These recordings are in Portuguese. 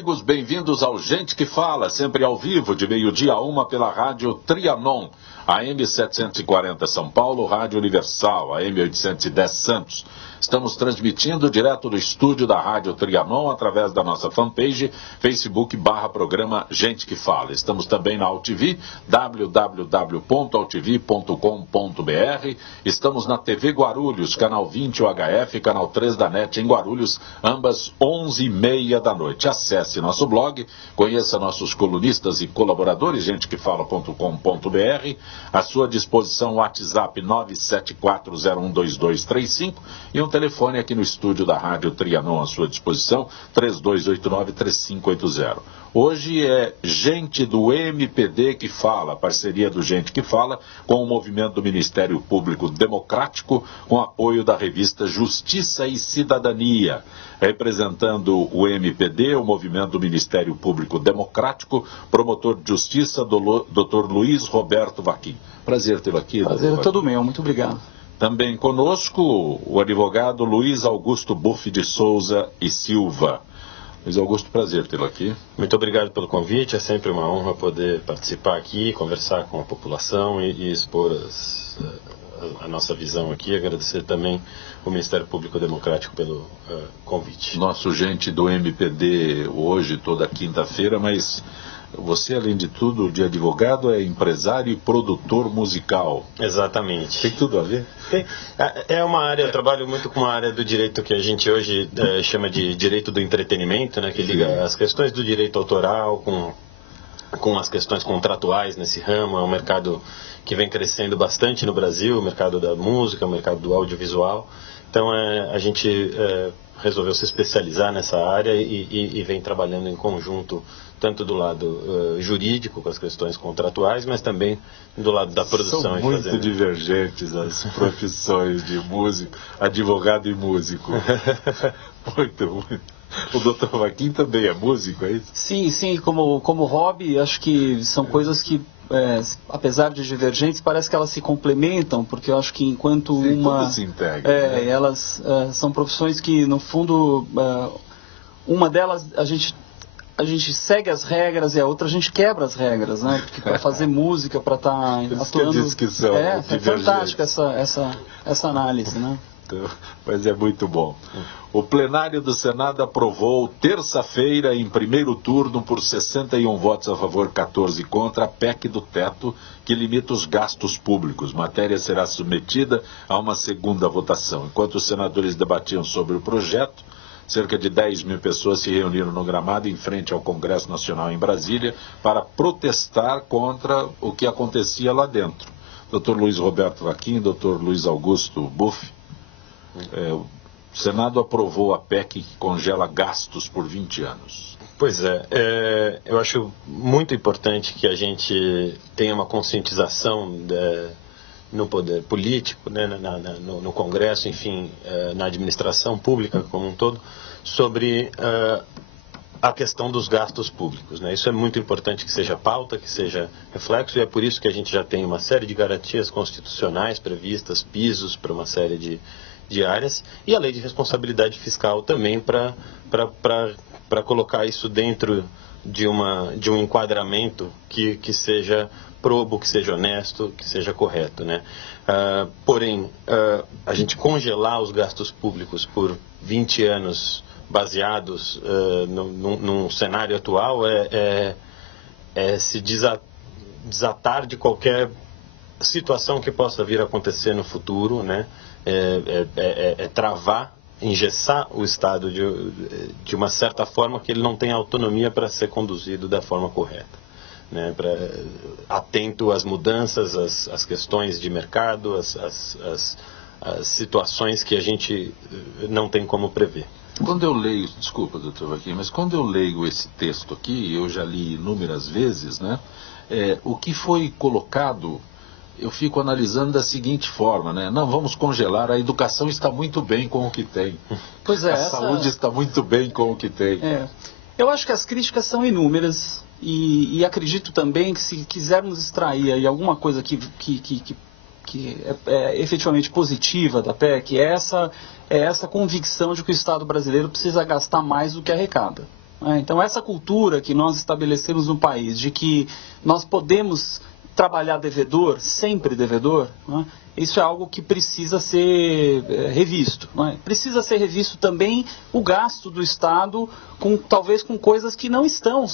amigos, bem-vindos ao Gente que Fala, sempre ao vivo, de meio-dia a 1 pela Rádio Trianon, AM 740 São Paulo, Rádio Universal, AM 810 Santos. Estamos transmitindo direto do estúdio da Rádio Trianon através da nossa fanpage, Facebook/programa Gente que Fala. Estamos também na AltV, www.altv.com.br. Estamos na TV Guarulhos, canal 20 UHF, canal 3 da NET em Guarulhos, ambas 11h30 da noite. Acesse nosso blog, conheça nossos colunistas e colaboradores, gentequefala.com.br. À sua disposição, WhatsApp 974012235 e um telefone aqui no estúdio da Rádio Trianon à sua disposição, 3289-3580. Hoje é Gente do MPD que Fala, parceria do Gente que Fala, com o movimento do Ministério Público Democrático, com apoio da revista Justiça e Cidadania. Representando o MPD, o movimento do Ministério Público Democrático, promotor de justiça, Dr. Luiz Roberto Vaquim. Prazer tê-lo aqui. Prazer é todo meu, muito obrigado. Também conosco o advogado Luiz Augusto Buff de Souza e Silva. Luiz Augusto, prazer tê-lo aqui. Muito obrigado pelo convite, é sempre uma honra poder participar aqui, conversar com a população e expor a nossa visão aqui. Agradecer também o Ministério Público Democrático pelo convite. Nosso Gente do MPD hoje, toda quinta-feira, mas você, além de tudo, de advogado, é empresário e produtor musical. Exatamente. Tem tudo a ver? É uma área, eu trabalho muito com uma área do direito que a gente hoje chama de direito do entretenimento, né, que liga as questões do direito autoral com as questões contratuais nesse ramo. É um mercado que vem crescendo bastante no Brasil, o mercado da música, o mercado do audiovisual. Então a gente resolveu se especializar nessa área e vem trabalhando em conjunto, tanto do lado jurídico, com as questões contratuais, mas também do lado da produção. São muito divergentes as profissões de músico, advogado e músico. Muito. O Dr. Vaquim também é músico, é isso? Sim, como hobby, acho que são coisas que, apesar de divergentes, parece que elas se complementam, porque eu acho que enquanto tudo se integra, né? Elas são profissões que, no fundo, uma delas a gente segue as regras e a outra a gente quebra as regras, né? Porque para fazer música, para estar atuando... É fantástica essa análise, né? Mas é muito bom. O plenário do Senado aprovou terça-feira, em primeiro turno, por 61 votos a favor, 14 contra, a PEC do teto, que limita os gastos públicos. A matéria será submetida a uma segunda votação. Enquanto os senadores debatiam sobre o projeto, cerca de 10 mil pessoas se reuniram no gramado em frente ao Congresso Nacional em Brasília para protestar contra o que acontecia lá dentro. Dr. Luiz Roberto Vaquim, Dr. Luiz Augusto Buff, o Senado aprovou a PEC que congela gastos por 20 anos. Pois é, eu acho muito importante que a gente tenha uma conscientização no poder político, né, no Congresso, enfim, na administração pública como um todo, sobre a questão dos gastos públicos, né? Isso é muito importante que seja pauta, que seja reflexo, e é por isso que a gente já tem uma série de garantias constitucionais previstas, pisos para uma série de áreas, e a lei de responsabilidade fiscal também para colocar isso dentro de um enquadramento que seja probo, que seja honesto, que seja correto, né? Porém, a gente congelar os gastos públicos por 20 anos baseados num cenário atual é se desatar de qualquer situação que possa vir a acontecer no futuro, né? Travar, engessar o Estado de uma certa forma que ele não tem autonomia para ser conduzido da forma correta, né? Atento às mudanças, às questões de mercado, às situações que a gente não tem como prever. Quando eu leio, desculpa, doutor Vaquim, mas quando eu leio esse texto aqui, eu já li inúmeras vezes, né? O que foi colocado, eu fico analisando da seguinte forma, né? Não, vamos congelar, a educação está muito bem com o que tem. Pois é, a saúde está muito bem com o que tem. Eu acho que as críticas são inúmeras e acredito também que se quisermos extrair aí alguma coisa que é efetivamente positiva da PEC, é essa convicção de que o Estado brasileiro precisa gastar mais do que arrecada. né? Então, essa cultura que nós estabelecemos no país, de que nós podemos trabalhar devedor, sempre devedor, né? Isso é algo que precisa ser revisto, né? Precisa ser revisto também o gasto do Estado, talvez com coisas que não estão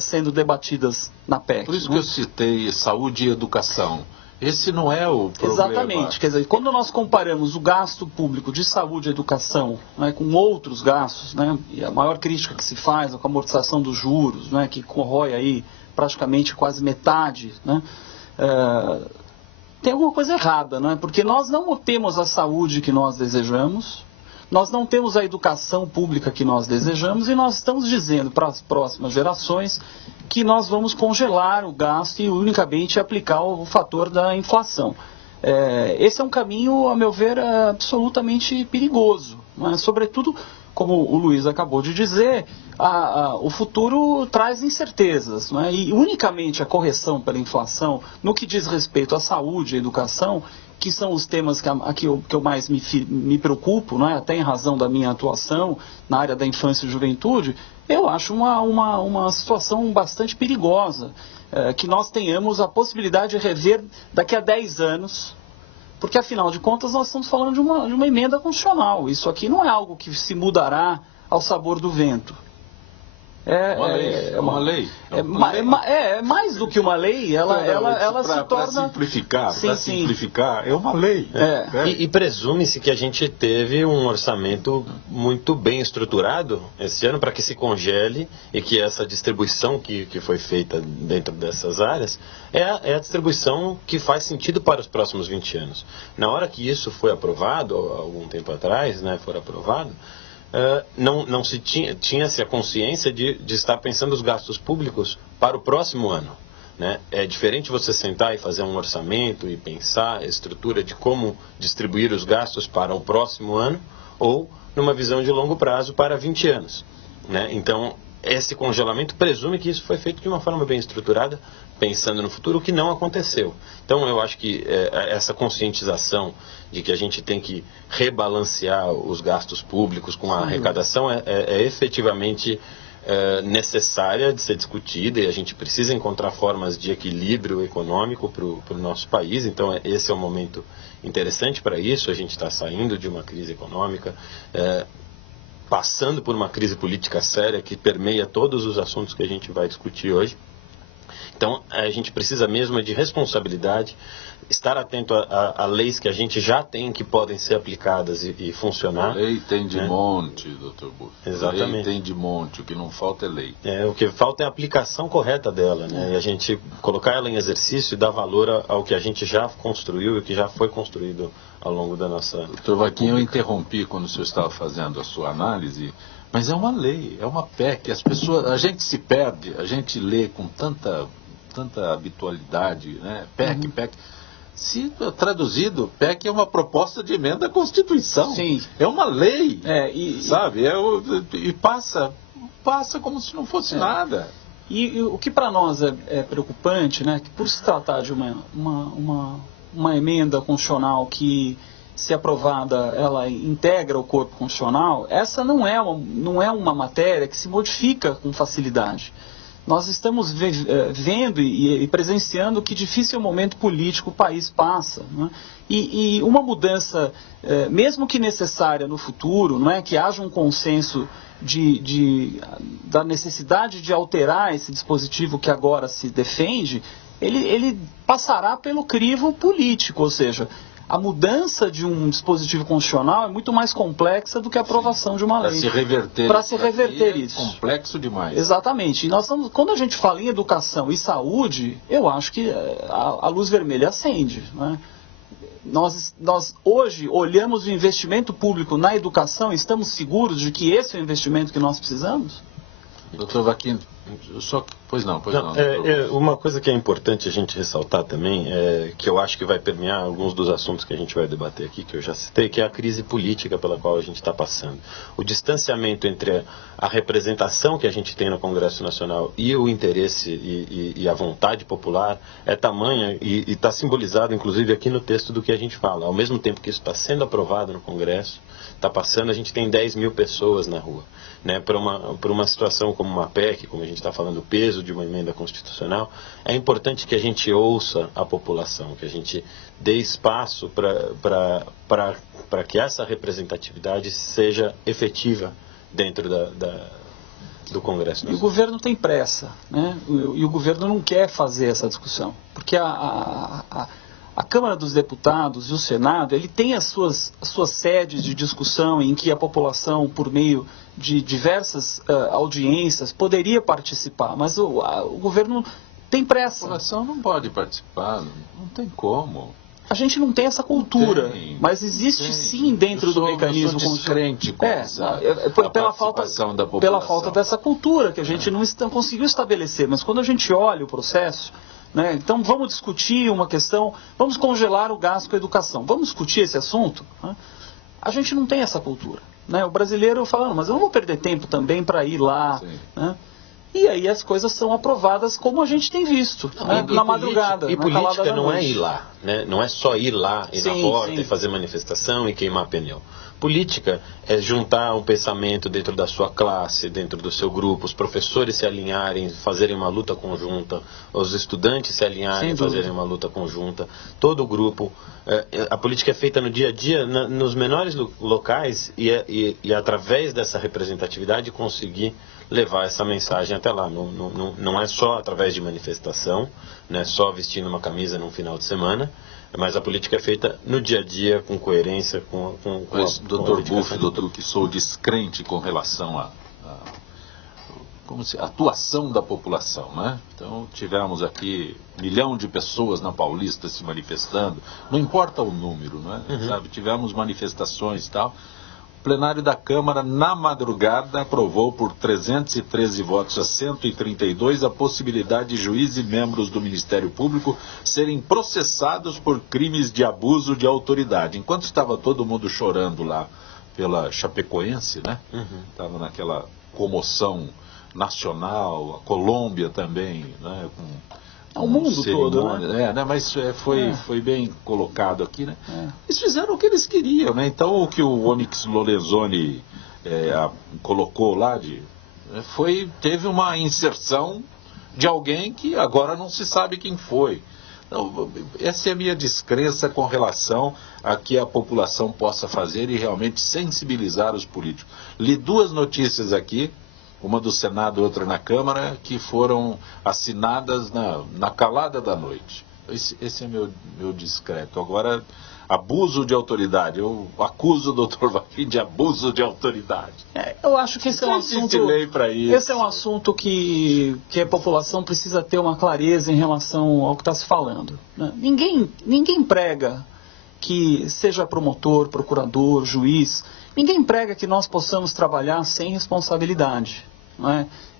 sendo debatidas na PEC. Por isso, né? que eu citei saúde e educação. Esse não é o problema. Exatamente. Quer dizer, quando nós comparamos o gasto público de saúde e educação, né, com outros gastos, né, e a maior crítica que se faz é com a amortização dos juros, né, que corrói aí praticamente quase metade, né, tem alguma coisa errada, não é? Porque nós não temos a saúde que nós desejamos, nós não temos a educação pública que nós desejamos e nós estamos dizendo para as próximas gerações que nós vamos congelar o gasto e unicamente aplicar o fator da inflação. Esse é um caminho, a meu ver, absolutamente perigoso, não é? Sobretudo, como o Luiz acabou de dizer, o futuro traz incertezas, não é? E unicamente a correção pela inflação, no que diz respeito à saúde e à educação, que são os temas que eu mais me preocupo, não é? Até em razão da minha atuação na área da infância e juventude, eu acho uma situação bastante perigosa, que nós tenhamos a possibilidade de rever daqui a 10 anos, porque afinal de contas nós estamos falando de uma emenda constitucional. Isso aqui não é algo que se mudará ao sabor do vento. É uma lei. É mais do que uma lei, ela se torna... Para simplificar, é uma lei. E presume-se que a gente teve um orçamento muito bem estruturado esse ano para que se congele e que essa distribuição que foi feita dentro dessas áreas é a distribuição que faz sentido para os próximos 20 anos. Na hora que isso foi aprovado, algum tempo atrás, né, for aprovado, não se tinha-se a consciência de estar pensando os gastos públicos para o próximo ano, né? É diferente você sentar e fazer um orçamento e pensar a estrutura de como distribuir os gastos para o próximo ano ou numa visão de longo prazo para 20 anos, né? Então, esse congelamento presume que isso foi feito de uma forma bem estruturada, pensando no futuro, o que não aconteceu. Então, eu acho que essa conscientização de que a gente tem que rebalancear os gastos públicos com a arrecadação é efetivamente necessária de ser discutida, e a gente precisa encontrar formas de equilíbrio econômico para o nosso país. Então, esse é um momento interessante para isso. A gente está saindo de uma crise econômica, passando por uma crise política séria que permeia todos os assuntos que a gente vai discutir hoje. Então, a gente precisa mesmo de responsabilidade, estar atento a leis que a gente já tem que podem ser aplicadas e funcionar. A lei tem de monte, Dr. Buff. Exatamente. A lei tem de monte, o que não falta é lei. O que falta é a aplicação correta dela, né? E a gente colocar ela em exercício e dar valor ao que a gente já construiu e o que já foi construído ao longo da nossa... Doutor Vaquim, eu interrompi quando o senhor estava fazendo a sua análise, mas é uma lei, é uma PEC. A gente se perde, a gente lê com tanta habitualidade, né? PEC, PEC. Se traduzido, PEC é uma proposta de emenda à Constituição. Sim. É uma lei, sabe? E passa como se não fosse nada. E o que para nós é preocupante, né? Que por se tratar de uma emenda constitucional que, se aprovada, ela integra o corpo constitucional, essa não é uma matéria que se modifica com facilidade. Nós estamos vendo e presenciando que difícil momento político o país passa, né? E uma mudança, mesmo que necessária no futuro, não é, que haja um consenso da necessidade de alterar esse dispositivo que agora se defende, ele passará pelo crivo político, ou seja, a mudança de um dispositivo constitucional é muito mais complexa do que a aprovação de uma lei. Para se reverter isso. É complexo demais. Exatamente. E quando a gente fala em educação e saúde, eu acho que a luz vermelha acende, né? Nós hoje olhamos o investimento público na educação e estamos seguros de que esse é o investimento que nós precisamos? Doutor Vaquim, só Pois não. Uma coisa que é importante a gente ressaltar também, que eu acho que vai permear alguns dos assuntos que a gente vai debater aqui, que eu já citei, que é a crise política pela qual a gente está passando. O distanciamento entre a representação que a gente tem no Congresso Nacional e o interesse e a vontade popular é tamanha e está simbolizado, inclusive, aqui no texto do que a gente fala. Ao mesmo tempo que isso está sendo aprovado no Congresso, está passando, a gente tem 10 mil pessoas na rua. Né, por uma situação como uma PEC, como a gente está falando, o peso de uma emenda constitucional, é importante que a gente ouça a população, que a gente dê espaço para que essa representatividade seja efetiva dentro do Congresso. E o governo tem pressa, né? E o governo não quer fazer essa discussão, porque a Câmara dos Deputados e o Senado, ele tem as suas sedes de discussão em que a população, por meio de diversas audiências, poderia participar, mas o governo tem pressa. A população não pode participar, não tem como. A gente não tem essa cultura, mas existe sim dentro do mecanismo. Eu sou descrente com pela falta dessa cultura que a gente não conseguiu estabelecer, mas quando a gente olha o processo, né, então vamos discutir uma questão, vamos congelar o gasto com a educação, vamos discutir esse assunto, né? A gente não tem essa cultura, né? O brasileiro falando, mas eu não vou perder tempo também para ir lá, né? E aí as coisas são aprovadas como a gente tem visto, né? Na madrugada. E política não é ir lá, né? Não é só ir lá, ir na porta e fazer manifestação e queimar pneu. Política é juntar um pensamento dentro da sua classe, dentro do seu grupo, os professores se alinharem, fazerem uma luta conjunta, os estudantes se alinharem, fazerem uma luta conjunta, todo o grupo. A política é feita no dia a dia, nos menores locais e através dessa representatividade conseguir levar essa mensagem até lá. Não é só através de manifestação, não é só vestindo uma camisa num final de semana, mas a política é feita no dia a dia, com coerência, Dr. Buff, doutor, que sou descrente com relação à atuação da população, né? Então, tivemos aqui 1 milhão de pessoas na Paulista se manifestando, não importa o número, né? Sabe? Tivemos manifestações e tal. O plenário da Câmara, na madrugada, aprovou por 313 votos a 132 a possibilidade de juízes e membros do Ministério Público serem processados por crimes de abuso de autoridade. Enquanto estava todo mundo chorando lá pela Chapecoense, né? Estava naquela comoção nacional, a Colômbia também, né? O mundo todo, né? Mas foi bem colocado aqui, né? Eles fizeram o que eles queriam, né? Então, o que o Onyx Lorenzoni colocou lá, teve uma inserção de alguém que agora não se sabe quem foi. Então, essa é a minha descrença com relação a que a população possa fazer e realmente sensibilizar os políticos. Li 2 notícias aqui, uma do Senado, outra na Câmara, que foram assinadas na calada da noite. Esse é meu discreto. Agora, abuso de autoridade. Eu acuso o Dr. Vafim de abuso de autoridade. Eu acho que esse é um assunto. Esse é um assunto que a população precisa ter uma clareza em relação ao que está se falando, né? Ninguém prega que seja promotor, procurador, juiz, ninguém prega que nós possamos trabalhar sem responsabilidade.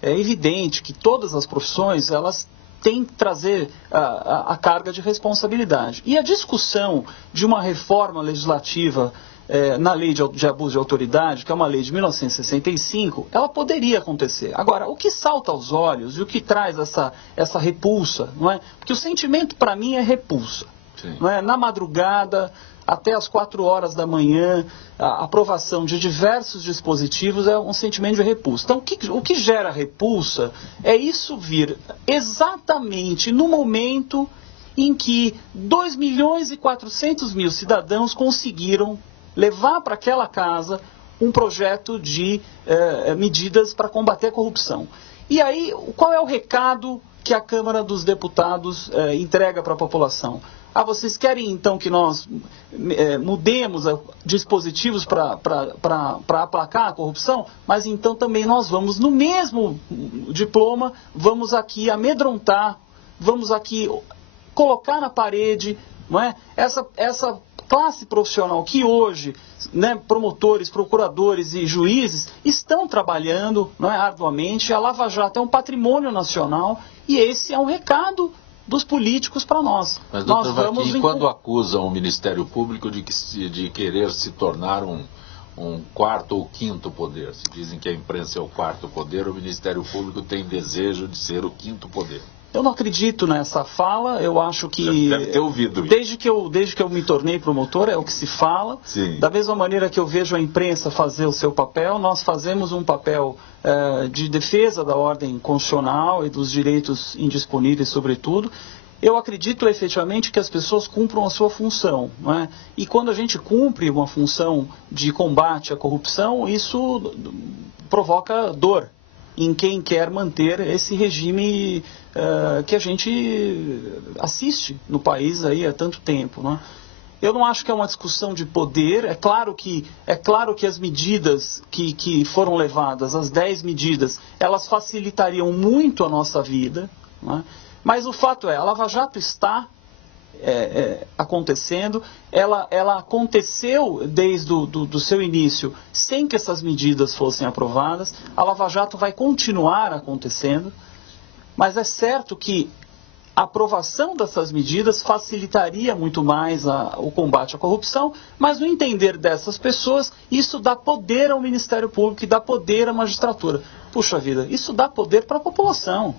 É evidente que todas as profissões elas têm que trazer a carga de responsabilidade. E a discussão de uma reforma legislativa na lei de abuso de autoridade, que é uma lei de 1965, ela poderia acontecer. Agora, o que salta aos olhos e o que traz essa repulsa, não é? Porque o sentimento para mim é repulsa. Não é? Na madrugada, até as 4 horas da manhã, a aprovação de diversos dispositivos é um sentimento de repulsa. Então, o que gera repulsa é isso vir exatamente no momento em que 2.400.000 cidadãos conseguiram levar para aquela casa um projeto de medidas para combater a corrupção. E aí, qual é o recado que a Câmara dos Deputados entrega para a população? Vocês querem então que nós mudemos dispositivos para aplacar a corrupção? Mas então também nós vamos, no mesmo diploma, vamos aqui amedrontar, vamos aqui colocar na parede, não é? Essa classe profissional que hoje, né, promotores, procuradores e juízes estão trabalhando, não é, arduamente. A Lava Jato é um patrimônio nacional e esse é um recado dos políticos para nós. Mas, doutor Fachin, quando acusam o Ministério Público de querer se tornar um quarto ou quinto poder, se dizem que a imprensa é o quarto poder, o Ministério Público tem desejo de ser o quinto poder. Eu não acredito nessa fala, eu acho que... Deve ter ouvido. Desde que eu me tornei promotor, é o que se fala. Sim. Da mesma maneira que eu vejo a imprensa fazer o seu papel, nós fazemos um papel de defesa da ordem constitucional e dos direitos indisponíveis, sobretudo. Eu acredito efetivamente que as pessoas cumpram a sua função, não é? E quando a gente cumpre uma função de combate à corrupção, isso provoca dor em quem quer manter esse regime que a gente assiste no país aí há tanto tempo, né? Eu não acho que é uma discussão de poder. É claro que as medidas que foram levadas, as 10 medidas, elas facilitariam muito a nossa vida, né? Mas o fato é, a Lava Jato está acontecendo, ela aconteceu desde o seu início sem que essas medidas fossem aprovadas. A Lava Jato vai continuar acontecendo, mas é certo que a aprovação dessas medidas facilitaria muito mais o combate à corrupção, mas no entender dessas pessoas, isso dá poder ao Ministério Público e dá poder à magistratura. Puxa vida, isso dá poder para a população.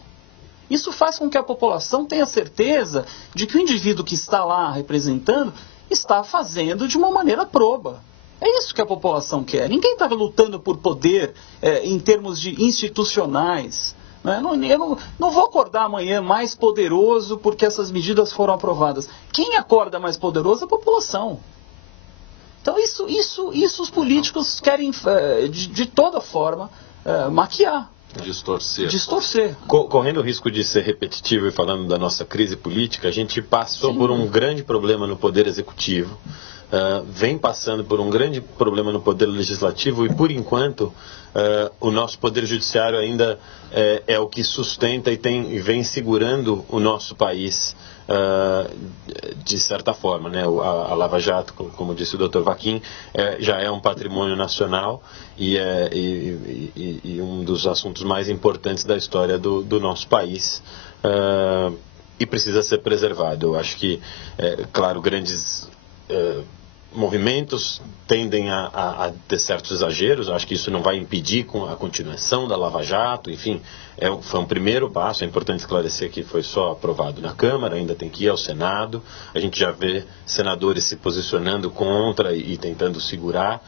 Isso faz com que a população tenha certeza de que o indivíduo que está lá representando está fazendo de uma maneira proba. É isso que a população quer. Ninguém está lutando por poder em termos de institucionais. Né? Eu não vou acordar amanhã mais poderoso porque essas medidas foram aprovadas. Quem acorda mais poderoso é a população. Então isso os políticos querem de toda forma maquiar. Distorcer. Correndo o risco de ser repetitivo e falando da nossa crise política, a gente passou por um grande problema no Poder Executivo, vem passando por um grande problema no Poder Legislativo e, por enquanto, o nosso Poder Judiciário ainda é o que sustenta e vem segurando o nosso país de certa forma, né? A Lava Jato, como disse o Dr. Fachin, já é um patrimônio nacional e um dos assuntos mais importantes da história do nosso país e precisa ser preservado. Eu acho que, claro, grandes movimentos tendem a ter certos exageros. Eu acho que isso não vai impedir a continuação da Lava Jato. Enfim, foi um primeiro passo. É importante esclarecer que foi só aprovado na Câmara, ainda tem que ir ao Senado. A gente já vê senadores se posicionando contra e tentando segurar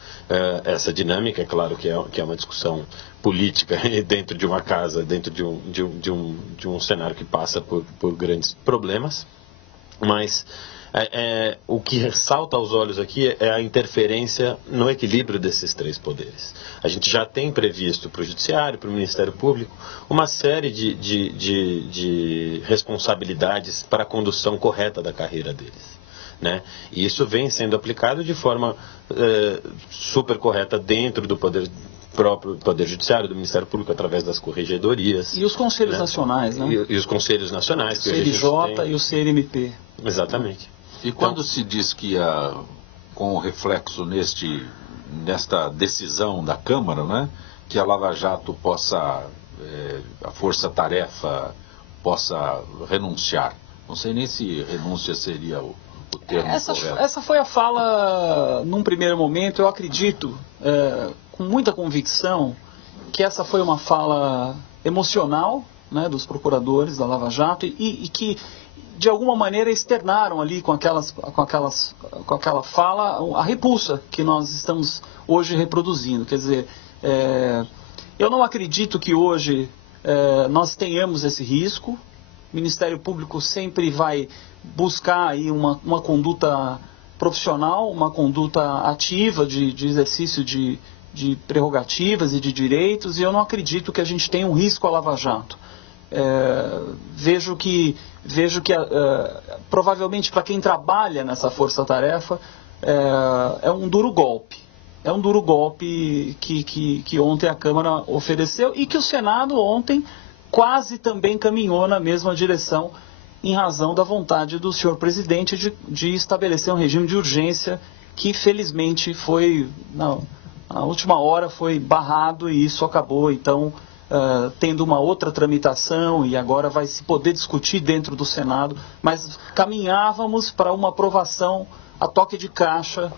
essa dinâmica. É claro que é uma discussão política dentro de uma casa, dentro de um cenário que passa por grandes problemas. Mas o que ressalta aos olhos aqui é a interferência no equilíbrio desses três poderes. A gente já tem previsto para o Judiciário, para o Ministério Público, uma série de responsabilidades para a condução correta da carreira deles, né? E isso vem sendo aplicado de forma super correta dentro do próprio Poder Judiciário, do Ministério Público, através das corregedorias. E os conselhos nacionais, né? E os conselhos nacionais. O CNJ e o CNMP. Exatamente. E quando se diz que, com o reflexo nesta decisão da Câmara, né, que a Lava Jato a Força-Tarefa possa renunciar. Não sei nem se renúncia seria o termo correto. Essa foi a fala, num primeiro momento, eu acredito, com muita convicção, que essa foi uma fala emocional, né, dos procuradores da Lava Jato e que de alguma maneira externaram ali com aquela fala a repulsa que nós estamos hoje reproduzindo. Quer dizer, eu não acredito que hoje nós tenhamos esse risco. O Ministério Público sempre vai buscar aí uma conduta profissional, uma conduta ativa de exercício de prerrogativas e de direitos, e eu não acredito que a gente tenha um risco à Lava Jato. Vejo que provavelmente para quem trabalha nessa força-tarefa é um duro golpe. É um duro golpe que ontem a Câmara ofereceu e que o Senado ontem quase também caminhou na mesma direção em razão da vontade do senhor presidente de estabelecer um regime de urgência que, felizmente, foi, na última hora, foi barrado e isso acabou, então, tendo uma outra tramitação e agora vai se poder discutir dentro do Senado, mas caminhávamos para uma aprovação a toque de caixa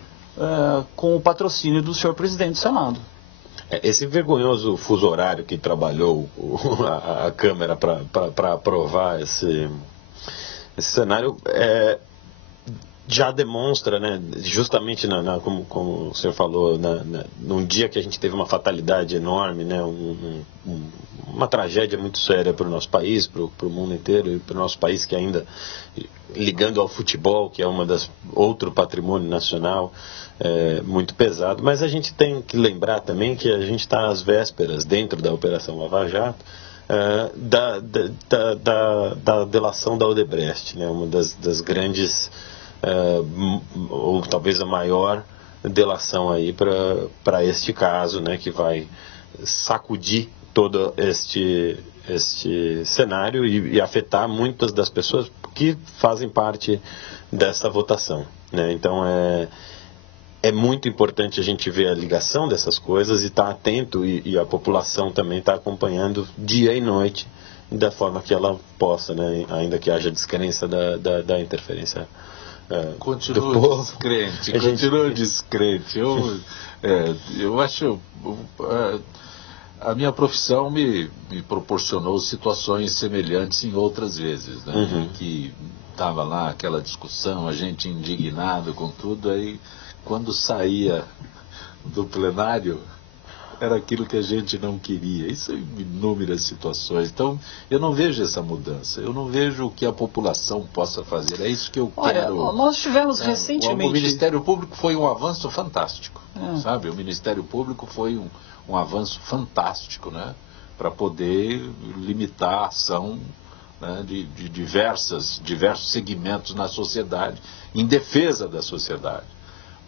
com o patrocínio do senhor presidente do Senado. Esse vergonhoso fuso horário que trabalhou a Câmara para aprovar esse cenário já demonstra, né, justamente como o senhor falou, num dia que a gente teve uma fatalidade enorme, né, uma tragédia muito séria para o nosso país, para o mundo inteiro e para o nosso país, que ainda, ligando ao futebol, que é outro patrimônio nacional, muito pesado. Mas a gente tem que lembrar também que a gente está às vésperas, dentro da Operação Lava Jato, da delação da Odebrecht, né, uma das grandes, ou talvez a maior delação aí para este caso, né, que vai sacudir todo este cenário e afetar muitas das pessoas que fazem parte dessa votação, né? Então é muito importante a gente ver a ligação dessas coisas e estar atento, e a população também está acompanhando dia e noite da forma que ela possa, né, ainda que haja descrença da interferência Continua descrente, continua descrente. Eu acho... A minha profissão me proporcionou situações semelhantes em outras vezes, né? Uhum. Que estava lá aquela discussão, a gente indignado com tudo, aí quando saía do plenário era aquilo que a gente não queria. Isso em inúmeras situações. Então, eu não vejo essa mudança. Eu não vejo o que a população possa fazer. É isso que eu quero. Nós tivemos recentemente... O Ministério Público foi um avanço fantástico, sabe? O Ministério Público foi um avanço fantástico, né? Para poder limitar a ação, né, de diversos segmentos na sociedade, em defesa da sociedade.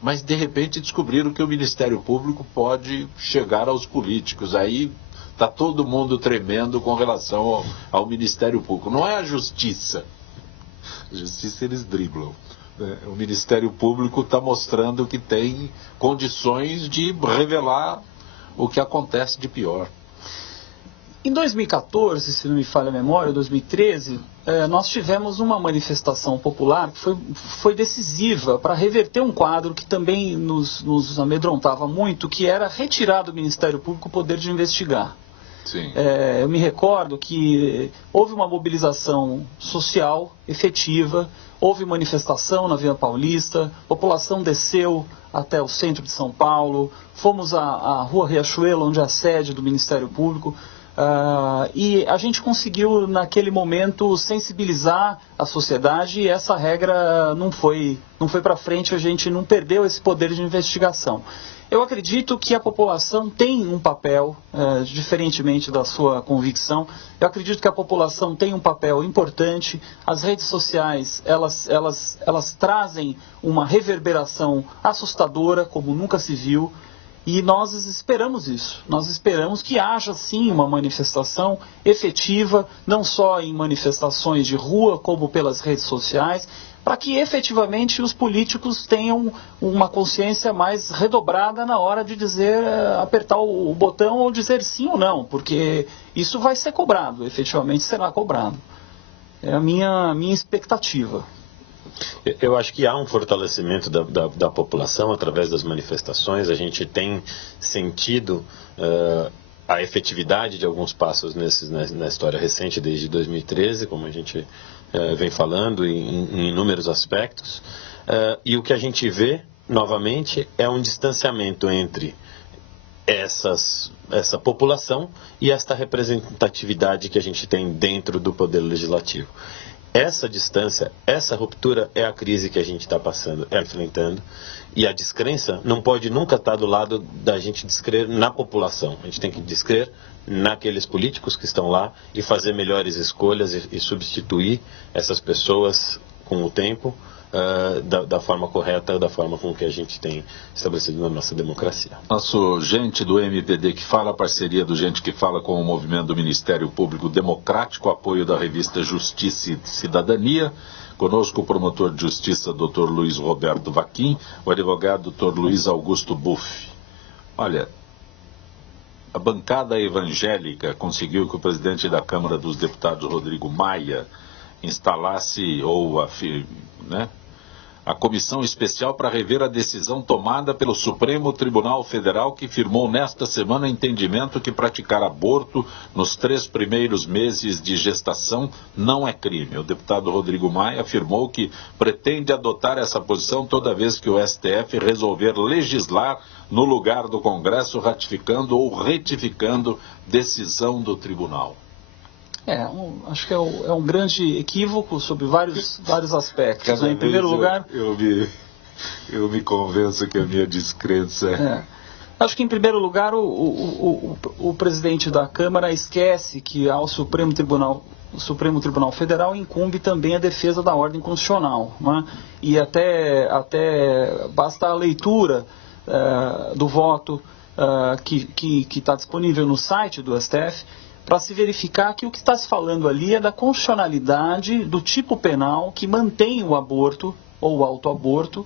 Mas, de repente, descobriram que o Ministério Público pode chegar aos políticos. Aí está todo mundo tremendo com relação ao Ministério Público. Não é a justiça. A justiça eles driblam, né? O Ministério Público está mostrando que tem condições de revelar o que acontece de pior. Em 2014, se não me falha a memória, 2013, nós tivemos uma manifestação popular que foi decisiva para reverter um quadro que também nos amedrontava muito, que era retirar do Ministério Público o poder de investigar. Sim. Eu me recordo que houve uma mobilização social efetiva, houve manifestação na Via Paulista, a população desceu até o centro de São Paulo, fomos à Rua Riachuelo, onde é a sede do Ministério Público, e a gente conseguiu, naquele momento, sensibilizar a sociedade, e essa regra não foi para frente, a gente não perdeu esse poder de investigação. Eu acredito que a população tem um papel, diferentemente da sua convicção, eu acredito que a população tem um papel importante. As redes sociais, elas trazem uma reverberação assustadora, como nunca se viu. E nós esperamos isso, nós esperamos que haja sim uma manifestação efetiva, não só em manifestações de rua, como pelas redes sociais, para que efetivamente os políticos tenham uma consciência mais redobrada na hora de dizer, apertar o botão ou dizer sim ou não, porque isso vai ser cobrado, efetivamente será cobrado. É a minha expectativa. Eu acho que há um fortalecimento da população através das manifestações. A gente tem sentido a efetividade de alguns passos na história recente, desde 2013, como a gente vem falando, em inúmeros aspectos. E o que a gente vê, novamente, é um distanciamento entre essa população e esta representatividade que a gente tem dentro do Poder Legislativo. Essa distância, essa ruptura é a crise que a gente está passando, enfrentando, e a descrença não pode nunca estar do lado da gente descrer na população. A gente tem que descrer naqueles políticos que estão lá e fazer melhores escolhas e substituir essas pessoas com o tempo da forma correta, da forma com que a gente tem estabelecido na nossa democracia. Nosso gente do MPD que fala, a parceria do Gente que Fala com o movimento do Ministério Público Democrático, apoio da revista Justiça e Cidadania. Conosco o promotor de justiça, Dr. Luiz Roberto Vaquim, o advogado Dr. Luiz Augusto Buff. Olha, a bancada evangélica conseguiu que o presidente da Câmara dos Deputados, Rodrigo Maia, instalasse a comissão especial para rever a decisão tomada pelo Supremo Tribunal Federal, que firmou nesta semana entendimento que praticar aborto nos 3 primeiros meses de gestação não é crime. O deputado Rodrigo Maia afirmou que pretende adotar essa posição toda vez que o STF resolver legislar no lugar do Congresso, ratificando ou retificando decisão do tribunal. Acho que é um grande equívoco sobre vários aspectos. Né? Em primeiro lugar... Eu me convenço que a minha descrença Acho que, em primeiro lugar, o presidente da Câmara esquece que ao Supremo Tribunal Federal incumbe também a defesa da ordem constitucional. Né? E até basta a leitura do voto que está disponível no site do STF, para se verificar que o que está se falando ali é da constitucionalidade do tipo penal que mantém o aborto ou o autoaborto,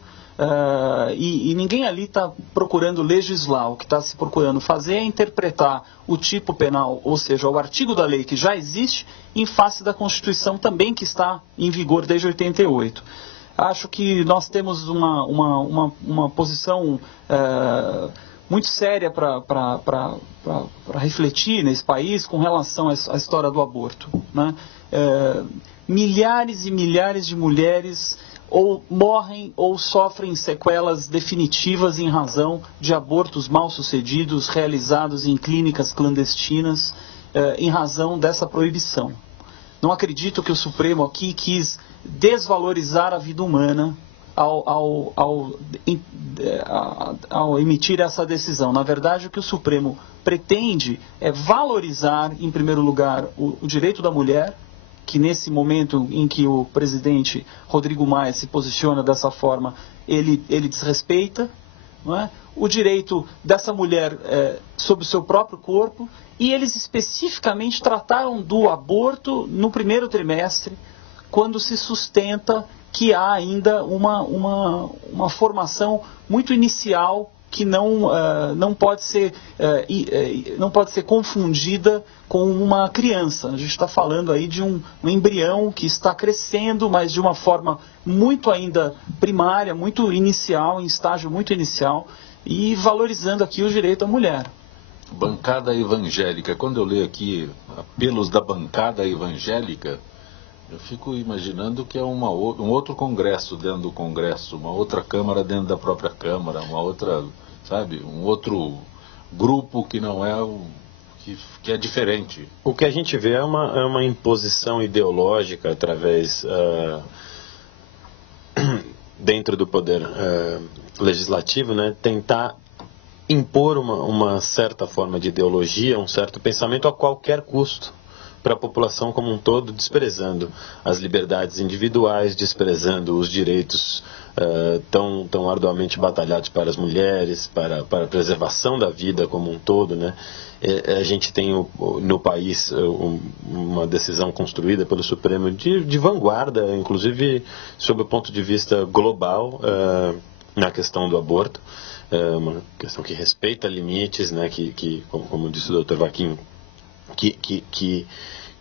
e ninguém ali está procurando legislar. O que está se procurando fazer é interpretar o tipo penal, ou seja, o artigo da lei que já existe, em face da Constituição também que está em vigor desde 88. Acho que nós temos uma posição muito séria para refletir nesse país com relação à história do aborto. Né? Milhares e milhares de mulheres ou morrem ou sofrem sequelas definitivas em razão de abortos mal sucedidos realizados em clínicas clandestinas em razão dessa proibição. Não acredito que o Supremo aqui quis desvalorizar a vida humana ao emitir essa decisão. Na verdade, o que o Supremo pretende é valorizar, em primeiro lugar, o direito da mulher, que nesse momento em que o presidente Rodrigo Maia se posiciona dessa forma, ele desrespeita, não é? O direito dessa mulher sobre o seu próprio corpo, e eles especificamente trataram do aborto no primeiro trimestre, quando se sustenta que há ainda uma formação muito inicial que não pode ser confundida com uma criança. A gente está falando aí de um embrião que está crescendo, mas de uma forma muito ainda primária, muito inicial, em estágio muito inicial, e valorizando aqui o direito da mulher. Bancada evangélica. Quando eu leio aqui apelos da bancada evangélica, eu fico imaginando que é um outro congresso dentro do congresso, uma outra câmara dentro da própria câmara, uma outra, um outro grupo que não é que é diferente. O que a gente vê é uma imposição ideológica através dentro do poder legislativo, né, tentar impor uma certa forma de ideologia, um certo pensamento a qualquer custo, para a população como um todo, desprezando as liberdades individuais, desprezando os direitos tão arduamente batalhados para as mulheres, para a preservação da vida como um todo, né? A gente tem no país uma decisão construída pelo Supremo de vanguarda, inclusive sob o ponto de vista global, na questão do aborto, uma questão que respeita limites, né? Como disse o Dr. Vaquim,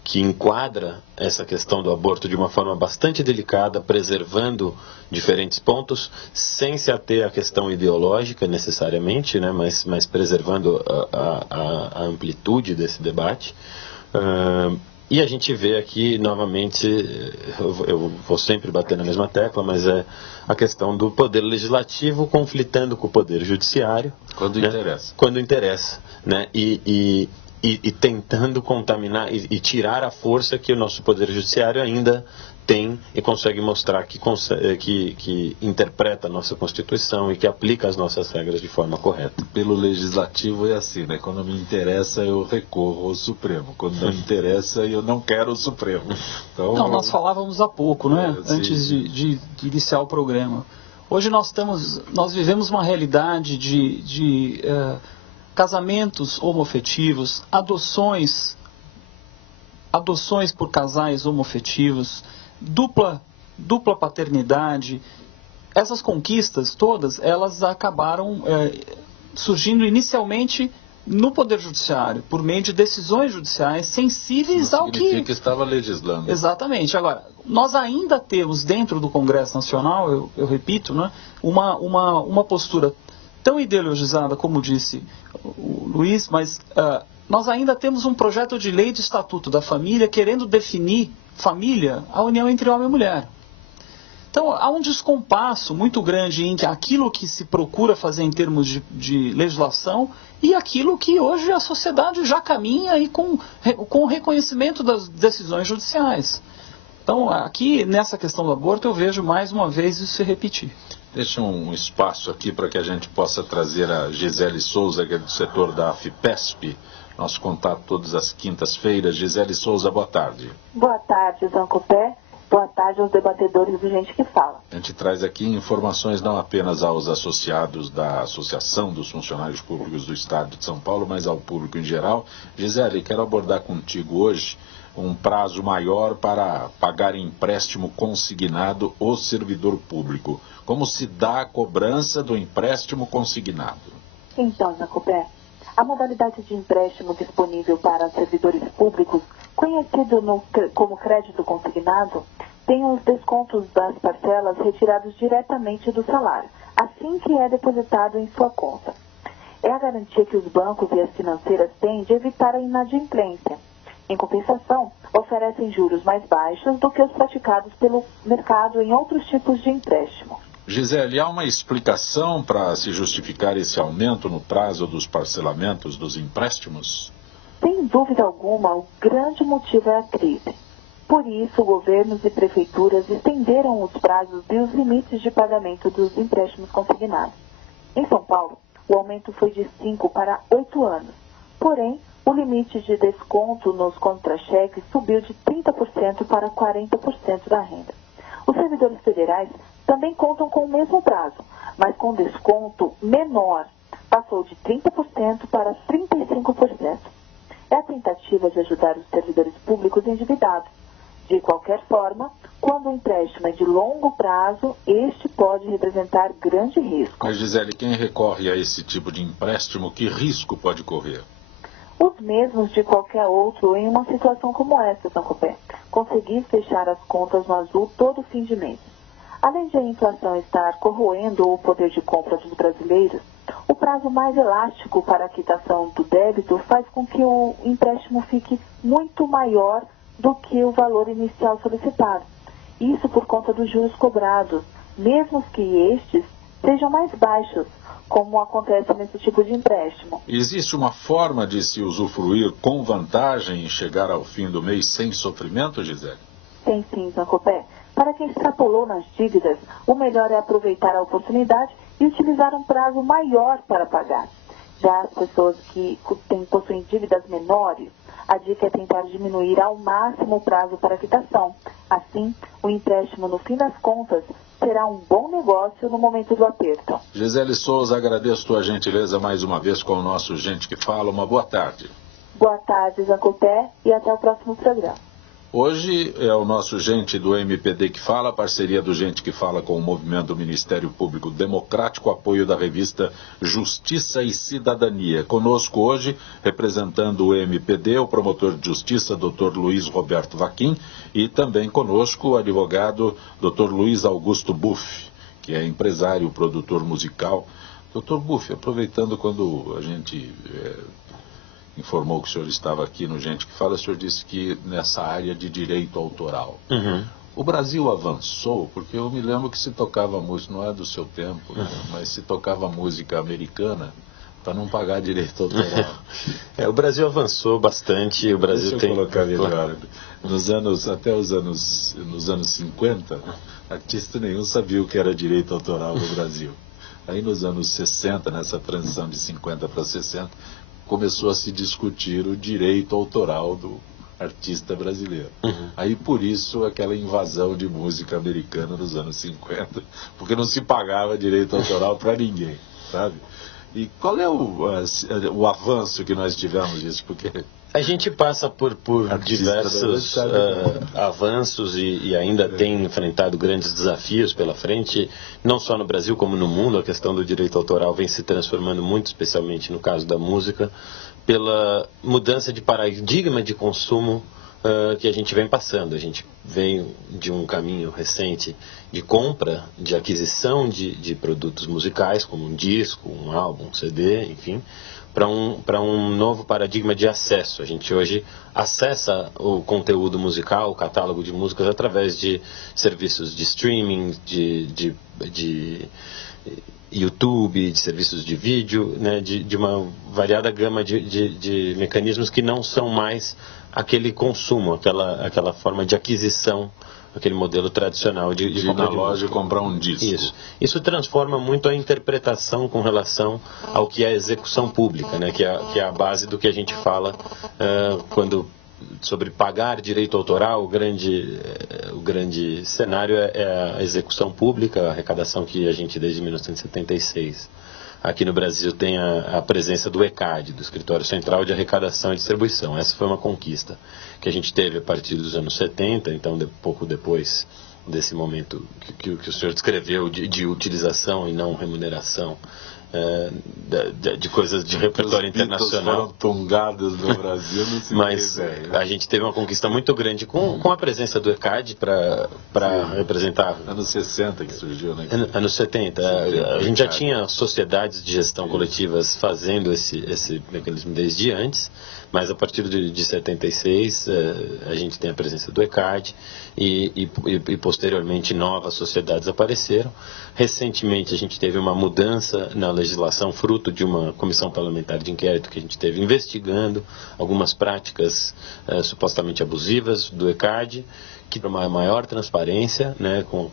que enquadra essa questão do aborto de uma forma bastante delicada, preservando diferentes pontos, sem se ater à questão ideológica necessariamente, né, mas preservando a amplitude desse debate. E a gente vê aqui, novamente, eu vou sempre bater na mesma tecla, mas é a questão do poder legislativo conflitando com o poder judiciário. Quando interessa. Quando interessa, né? E tentando contaminar e tirar a força que o nosso poder judiciário ainda tem e consegue mostrar que interpreta a nossa Constituição e que aplica as nossas regras de forma correta. Pelo Legislativo é assim, né? Quando me interessa, eu recorro ao Supremo. Quando não interessa, eu não quero o Supremo. Então, não, nós falávamos há pouco, né? Sim. Antes de iniciar o programa. Hoje nós vivemos uma realidade de casamentos homoafetivos, adoções por casais homoafetivos, dupla paternidade. Essas conquistas todas, elas acabaram surgindo inicialmente no Poder Judiciário, por meio de decisões judiciais sensíveis ao que... Significa que estava legislando. Exatamente. Agora, nós ainda temos dentro do Congresso Nacional, eu repito, né, uma postura tão ideologizada, como disse o Luiz, mas nós ainda temos um projeto de lei de Estatuto da Família querendo definir família, a união entre homem e mulher. Então, há um descompasso muito grande entre aquilo que se procura fazer em termos de legislação e aquilo que hoje a sociedade já caminha e com o reconhecimento das decisões judiciais. Então, aqui, nessa questão do aborto, eu vejo mais uma vez isso se repetir. Deixa um espaço aqui para que a gente possa trazer a Gisele Souza, que é do setor da AFIPESP. Nosso contato todas as quintas-feiras. Gisele Souza, boa tarde. Boa tarde, Zancopé. Boa tarde aos debatedores do Gente que Fala. A gente traz aqui informações não apenas aos associados da Associação dos Funcionários Públicos do Estado de São Paulo, mas ao público em geral. Gisele, quero abordar contigo hoje um prazo maior para pagar empréstimo consignado ao servidor público. Como se dá a cobrança do empréstimo consignado? Então, Zancopé, a modalidade de empréstimo disponível para servidores públicos, conhecido como crédito consignado, tem os descontos das parcelas retirados diretamente do salário, assim que é depositado em sua conta. É a garantia que os bancos e as financeiras têm de evitar a inadimplência. Em compensação, oferecem juros mais baixos do que os praticados pelo mercado em outros tipos de empréstimo. Gisele, há uma explicação para se justificar esse aumento no prazo dos parcelamentos dos empréstimos? Sem dúvida alguma, o grande motivo é a crise. Por isso, governos e prefeituras estenderam os prazos e os limites de pagamento dos empréstimos consignados. Em São Paulo, o aumento foi de 5 para 8 anos. Porém, o limite de desconto nos contra-cheques subiu de 30% para 40% da renda. Os servidores federais também contam com o mesmo prazo, mas com desconto menor, passou de 30% para 35%. É a tentativa de ajudar os servidores públicos endividados. De qualquer forma, quando o empréstimo é de longo prazo, este pode representar grande risco. Mas, Gisele, quem recorre a esse tipo de empréstimo, que risco pode correr? Os mesmos de qualquer outro em uma situação como essa, Zancopé. Conseguir fechar as contas no azul todo fim de mês. Além de a inflação estar corroendo o poder de compra dos brasileiros, o prazo mais elástico para a quitação do débito faz com que o empréstimo fique muito maior do que o valor inicial solicitado. Isso por conta dos juros cobrados, mesmo que estes sejam mais baixos, como acontece nesse tipo de empréstimo. Existe uma forma de se usufruir com vantagem em chegar ao fim do mês sem sofrimento, Gisele? Tem sim, Zancopé. Para quem extrapolou nas dívidas, o melhor é aproveitar a oportunidade e utilizar um prazo maior para pagar. Já as pessoas que possuem dívidas menores, a dica é tentar diminuir ao máximo o prazo para a quitação. Assim, o empréstimo, no fim das contas, será um bom negócio no momento do aperto. Gisele Souza, agradeço tua gentileza mais uma vez com o nosso Gente que Fala. Uma boa tarde. Boa tarde, Zancopé, e até o próximo programa. Hoje é o nosso Gente do MPD que Fala, parceria do Gente que Fala com o Movimento do Ministério Público Democrático, apoio da revista Justiça e Cidadania. Conosco hoje, representando o MPD, o promotor de justiça, Dr. Luiz Roberto Vaquim, e também conosco o advogado Dr. Luiz Augusto Buff, que é empresário, produtor musical. Dr. Buff, aproveitando quando a gente informou que o senhor estava aqui no Gente que Fala, o senhor disse que nessa área de direito autoral. O Brasil avançou, porque eu me lembro que se tocava música, não é do seu tempo, né, mas se tocava música americana, para não pagar direito autoral. O Brasil avançou bastante, o Brasil Deixa eu tem... colocar melhor. Até nos anos 50, artista nenhum sabia o que era direito autoral no Brasil. Aí nos anos 60, nessa transição de 50 para 60, começou a se discutir o direito autoral do artista brasileiro. Aí por isso aquela invasão de música americana nos anos 50, porque não se pagava direito autoral para ninguém, sabe? E qual é o avanço que nós tivemos disso? Porque a gente passa por diversos avanços e ainda tem enfrentado grandes desafios pela frente, não só no Brasil como no mundo. A questão do direito autoral vem se transformando muito, especialmente no caso da música, pela mudança de paradigma de consumo que a gente vem passando. A gente veio de um caminho recente de compra, de aquisição de produtos musicais, como um disco, um álbum, um CD, enfim, para um novo paradigma de acesso. A gente hoje acessa o conteúdo musical, o catálogo de músicas, através de serviços de streaming, de YouTube, de serviços de vídeo, né, de uma variada gama de mecanismos que não são mais aquele consumo, aquela forma de aquisição, aquele modelo tradicional de ir na loja e comprar um disco. Isso transforma muito a interpretação com relação ao que é a execução pública, né, que é a base do que a gente fala sobre pagar direito autoral. O grande cenário é a execução pública, a arrecadação que a gente desde 1976 aqui no Brasil tem a presença do ECAD, do Escritório Central de Arrecadação e Distribuição. Essa foi uma conquista que a gente teve a partir dos anos 70, então pouco depois desse momento que o senhor descreveu de utilização e não remuneração de coisas de repertório internacional. Foram tungadas no Brasil, não se Mas a gente teve uma conquista muito grande com a presença do ECAD para representar. Anos 60 que surgiu, né? Anos 70. A gente já tinha sociedades de gestão coletivas fazendo esse mecanismo desde antes, mas a partir de 76 a gente tem a presença do ECAD e posteriormente novas sociedades apareceram. Recentemente a gente teve uma mudança na legislação, fruto de uma comissão parlamentar de inquérito que a gente teve investigando algumas práticas supostamente abusivas do ECAD, que para uma maior transparência, né, com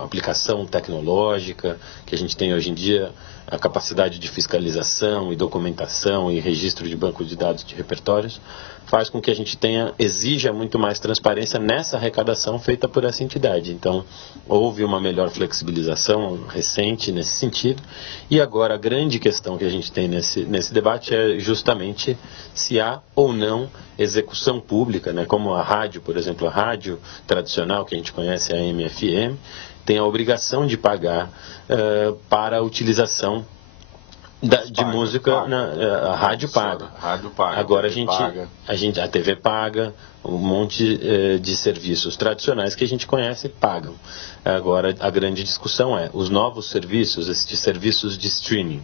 a aplicação tecnológica que a gente tem hoje em dia, a capacidade de fiscalização e documentação e registro de banco de dados de repertórios, faz com que a gente exija muito mais transparência nessa arrecadação feita por essa entidade. Então, houve uma melhor flexibilização recente nesse sentido, e agora a grande questão que a gente tem nesse debate é justamente se há ou não execução pública, né? Como a rádio, por exemplo, a rádio tradicional que a gente conhece, a AM/FM, tem a obrigação de pagar para a utilização de música, a rádio paga. Agora a TV paga, um monte de serviços tradicionais que a gente conhece pagam. Agora a grande discussão é, os novos serviços, esses serviços de streaming,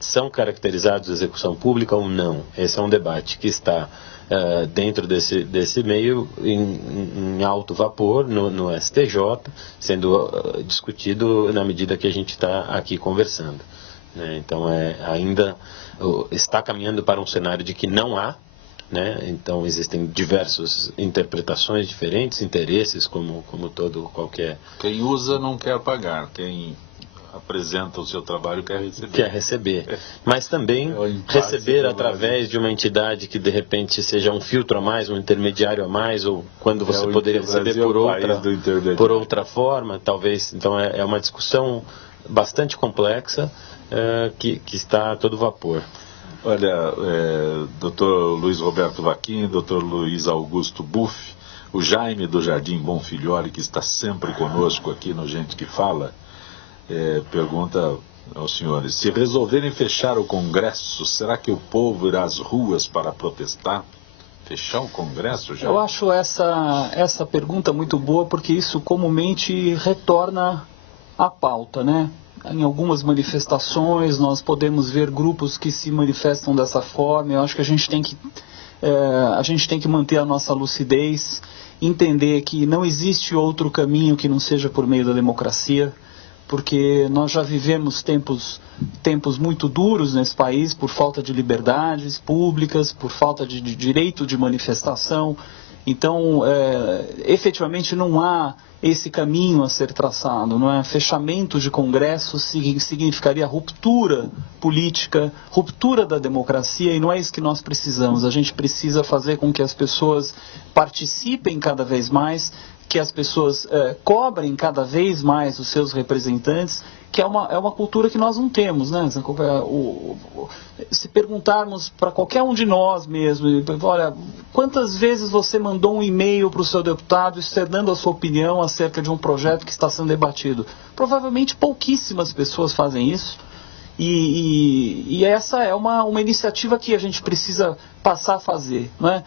são caracterizados de execução pública ou não? Esse é um debate que está dentro desse meio em alto vapor no STJ, sendo discutido na medida que a gente está aqui conversando. Então ainda está caminhando para um cenário de que não há, né? Então existem diversas interpretações diferentes, interesses como qualquer. Quem usa não quer pagar, quem apresenta o seu trabalho quer receber. Mas também receber através de uma entidade que de repente seja um filtro a mais, um intermediário a mais, ou quando você poderia receber por outra forma, talvez. Então é uma discussão bastante complexa que está a todo vapor. Olha, Dr. Luiz Roberto Vaquim, Dr. Luiz Augusto Buff, o Jaime do Jardim Bonfilholi, que está sempre conosco aqui no Gente que Fala, pergunta aos senhores: se resolverem fechar o Congresso, será que o povo irá às ruas para protestar? Fechar o Congresso já? Eu acho essa pergunta muito boa, porque isso comumente retorna à pauta, né? Em algumas manifestações nós podemos ver grupos que se manifestam dessa forma. Eu acho que a gente tem que manter a nossa lucidez, entender que não existe outro caminho que não seja por meio da democracia. porque nós já vivemos tempos muito duros nesse país por falta de liberdades públicas, por falta de direito de manifestação. Então, efetivamente não há esse caminho a ser traçado, não é? Fechamento de congressos significaria ruptura política, ruptura da democracia, e não é isso que nós precisamos. A gente precisa fazer com que as pessoas participem cada vez mais, que as pessoas cobrem cada vez mais os seus representantes, que é uma cultura que nós não temos, né? Se perguntarmos para qualquer um de nós mesmo, olha, quantas vezes você mandou um e-mail para o seu deputado externando a sua opinião acerca de um projeto que está sendo debatido? Provavelmente pouquíssimas pessoas fazem isso. E essa é uma iniciativa que a gente precisa passar a fazer, não é?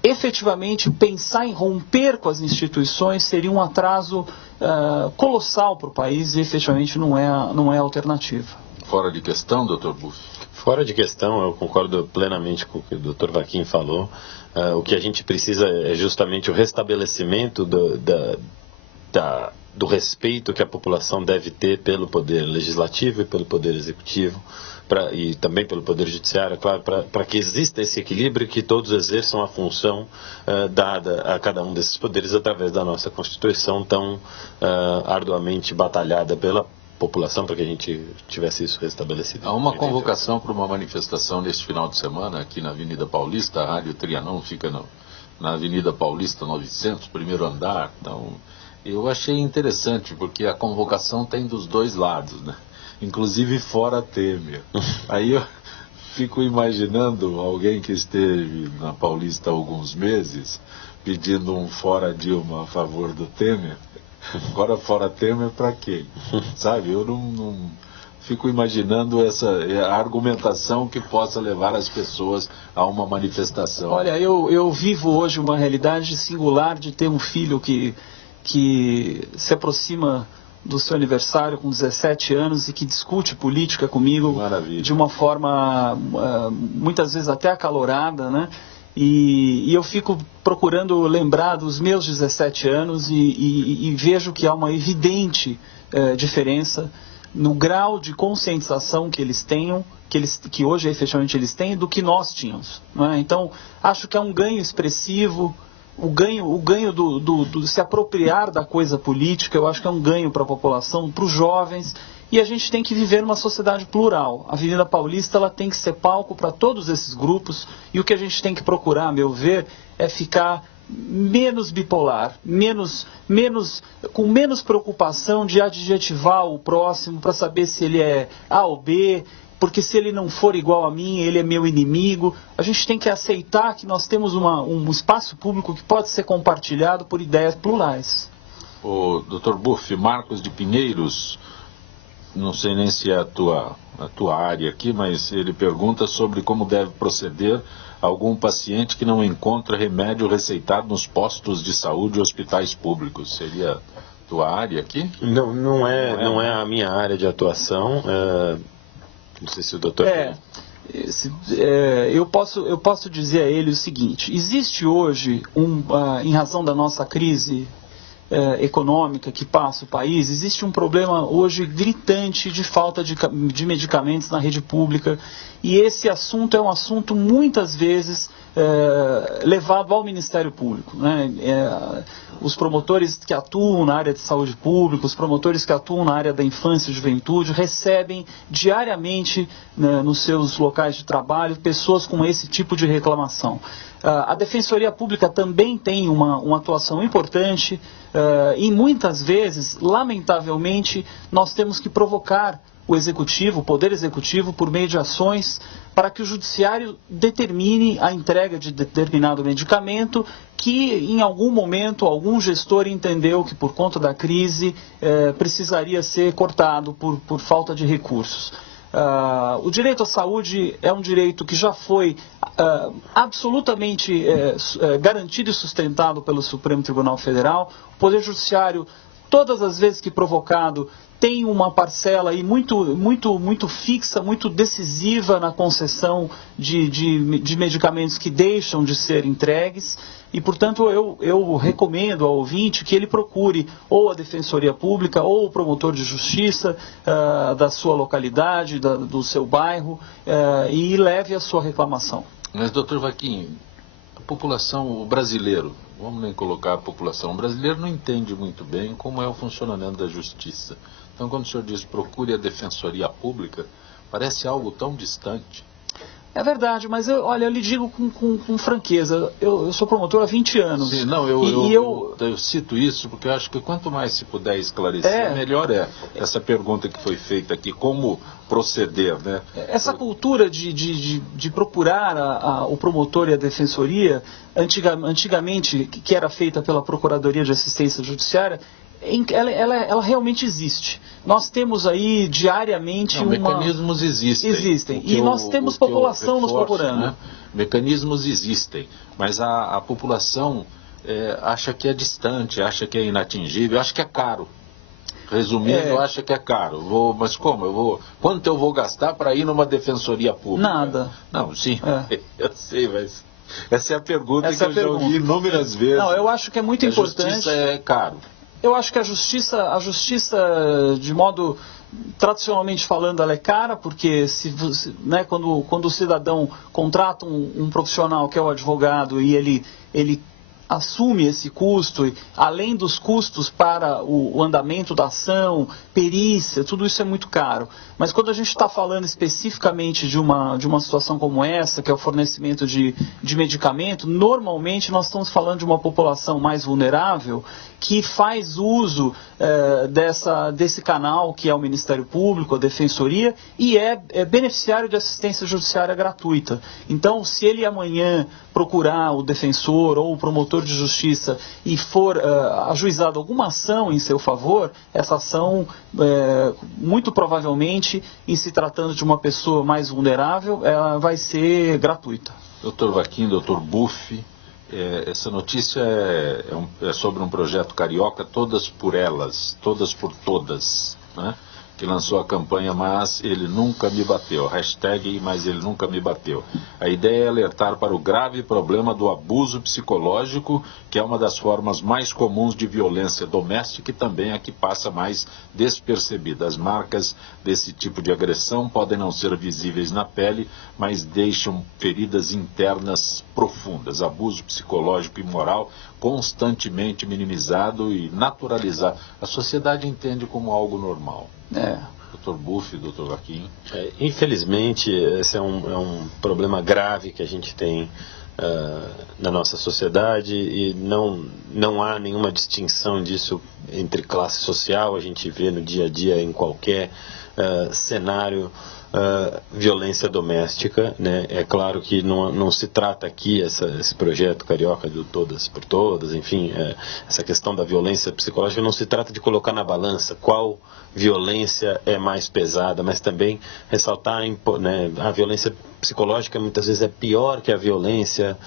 Efetivamente, pensar em romper com as instituições seria um atraso colossal para o país e efetivamente não é alternativa. Fora de questão, Dr. Buff? Fora de questão, eu concordo plenamente com o que o Dr. Fachin falou. O que a gente precisa é justamente o restabelecimento do respeito que a população deve ter pelo poder legislativo e pelo poder executivo, e também pelo poder judiciário, claro, para que exista esse equilíbrio e que todos exerçam a função dada a cada um desses poderes através da nossa Constituição tão arduamente batalhada pela população, para que a gente tivesse isso restabelecido. Há uma convocação para uma manifestação neste final de semana aqui na Avenida Paulista. A Rádio Trianon fica na Avenida Paulista 900, primeiro andar. Então, eu achei interessante, porque a convocação tem dos dois lados, né? Inclusive fora Temer. Aí eu fico imaginando alguém que esteve na Paulista há alguns meses pedindo um fora Dilma a favor do Temer. Agora fora Temer para quem? Sabe, eu não fico imaginando essa argumentação que possa levar as pessoas a uma manifestação. Olha, eu vivo hoje uma realidade singular de ter um filho que se aproxima do seu aniversário com 17 anos e que discute política comigo. Maravilha. De uma forma muitas vezes até acalorada, né? E eu fico procurando lembrar dos meus 17 anos e vejo que há uma evidente diferença no grau de conscientização que eles tenham, que hoje efetivamente eles têm, do que nós tínhamos, não é? Então, acho que é um ganho expressivo. O ganho do se apropriar da coisa política, eu acho que é um ganho para a população, para os jovens, e a gente tem que viver numa sociedade plural. A Avenida Paulista ela tem que ser palco para todos esses grupos, e o que a gente tem que procurar, a meu ver, é ficar menos bipolar, com menos preocupação de adjetivar o próximo para saber se ele é A ou B, porque se ele não for igual a mim, ele é meu inimigo. A gente tem que aceitar que nós temos um espaço público que pode ser compartilhado por ideias plurais. O Dr. Buff, Marcos de Pinheiros, não sei nem se é a tua área aqui, mas ele pergunta sobre como deve proceder algum paciente que não encontra remédio receitado nos postos de saúde e hospitais públicos. Seria tua área aqui? Não é a minha área de atuação. Não sei se o doutor... Eu posso dizer a ele o seguinte: existe hoje, em razão da nossa crise econômica que passa o país, existe um problema hoje gritante de falta de medicamentos na rede pública, e esse assunto é um assunto muitas vezes levado ao Ministério Público, né? Os promotores que atuam na área de saúde pública, os promotores que atuam na área da infância e juventude, recebem diariamente, né, nos seus locais de trabalho, pessoas com esse tipo de reclamação. A Defensoria Pública também tem uma atuação importante, e muitas vezes, lamentavelmente, nós temos que provocar o Poder Executivo, por meio de ações, para que o Judiciário determine a entrega de determinado medicamento que, em algum momento, algum gestor entendeu que, por conta da crise, precisaria ser cortado por falta de recursos. O direito à saúde é um direito que já foi absolutamente garantido e sustentado pelo Supremo Tribunal Federal. O Poder Judiciário todas as vezes que provocado, tem uma parcela aí muito fixa, muito decisiva na concessão de medicamentos que deixam de ser entregues. E, portanto, eu recomendo ao ouvinte que ele procure ou a Defensoria Pública ou o promotor de justiça da sua localidade, do seu bairro, e leve a sua reclamação. Mas, doutor Vaquim, a população, o brasileiro, vamos nem colocar a população, o brasileiro não entende muito bem como é o funcionamento da justiça. Então, quando o senhor diz procure a Defensoria Pública, parece algo tão distante. É verdade, mas eu lhe digo com franqueza, eu sou promotor há 20 anos. Sim, não, eu cito isso porque eu acho que quanto mais se puder esclarecer, melhor é. Essa pergunta que foi feita aqui, como proceder, né? Essa cultura de procurar o promotor e a defensoria, antigamente, que era feita pela Procuradoria de Assistência Judiciária, ela realmente existe. Nós temos aí diariamente mecanismos existem. E nós temos população nos procurando. Né? Mecanismos existem, mas a população acha que é distante, acha que é inatingível, acha que é caro. Resumindo, acha que é caro. Mas como? Quanto eu vou gastar para ir numa defensoria pública? Nada. Não, sim, eu sei, mas essa é a pergunta que eu já ouvi inúmeras vezes. Não, eu acho que é muito importante. A justiça é caro. Eu acho que a justiça, de modo tradicionalmente falando, ela é cara, porque quando o cidadão contrata um profissional que é o advogado e ele assume esse custo, além dos custos para o andamento da ação, perícia, tudo isso é muito caro. Mas quando a gente está falando especificamente de uma situação como essa, que é o fornecimento de medicamento, normalmente nós estamos falando de uma população mais vulnerável que faz uso desse canal que é o Ministério Público, a Defensoria, e é beneficiário de assistência judiciária gratuita. Então, se ele amanhã procurar o defensor ou o promotor de justiça e for ajuizado alguma ação em seu favor, essa ação, muito provavelmente, em se tratando de uma pessoa mais vulnerável, ela vai ser gratuita. Doutor Vaquim, doutor Buff, essa notícia é sobre um projeto carioca, Todas por Elas, Todas por Todas, né? Que lançou a campanha Mas Ele Nunca Me Bateu, hashtag Mas Ele Nunca Me Bateu. A ideia é alertar para o grave problema do abuso psicológico, que é uma das formas mais comuns de violência doméstica e também a que passa mais despercebida. As marcas desse tipo de agressão podem não ser visíveis na pele, mas deixam feridas internas profundas. Abuso psicológico e moral constantemente minimizado e naturalizado. A sociedade entende como algo normal. Dr. Buff, Dr. Vaquim. Infelizmente, esse é um problema grave que a gente tem na nossa sociedade e não há nenhuma distinção disso entre classe social. A gente vê no dia a dia, em qualquer cenário, violência doméstica, né? É claro que não se trata aqui esse projeto carioca do Todas por Todas, enfim, essa questão da violência psicológica não se trata de colocar na balança qual violência é mais pesada, mas também ressaltar, né, a violência psicológica muitas vezes é pior que a violência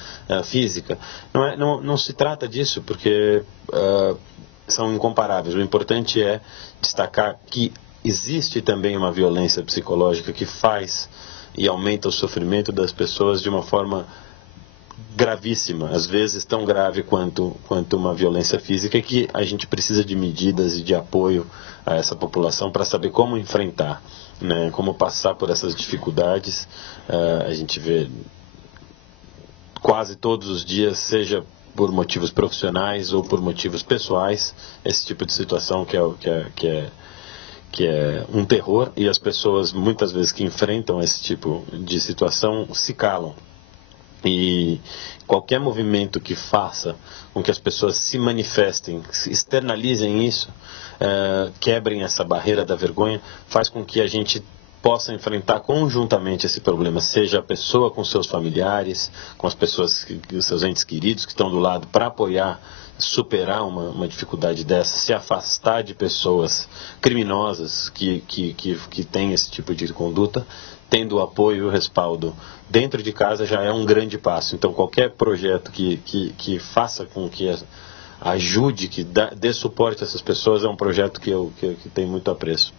física. Não se trata disso, porque são incomparáveis. O importante é destacar que existe também uma violência psicológica que faz e aumenta o sofrimento das pessoas de uma forma gravíssima, às vezes tão grave quanto uma violência física, que a gente precisa de medidas e de apoio a essa população para saber como enfrentar, né, como passar por essas dificuldades. A gente vê quase todos os dias, seja por motivos profissionais ou por motivos pessoais, esse tipo de situação que é um terror, e as pessoas muitas vezes que enfrentam esse tipo de situação se calam. E qualquer movimento que faça com que as pessoas se manifestem, externalizem isso, quebrem essa barreira da vergonha, faz com que a gente possa enfrentar conjuntamente esse problema, seja a pessoa com seus familiares, com as pessoas, os seus entes queridos que estão do lado para apoiar, superar uma dificuldade dessa, se afastar de pessoas criminosas que têm esse tipo de conduta, tendo o apoio e o respaldo dentro de casa já é um grande passo. Então qualquer projeto que faça com que ajude, que dê suporte a essas pessoas, é um projeto que eu tenho muito apreço.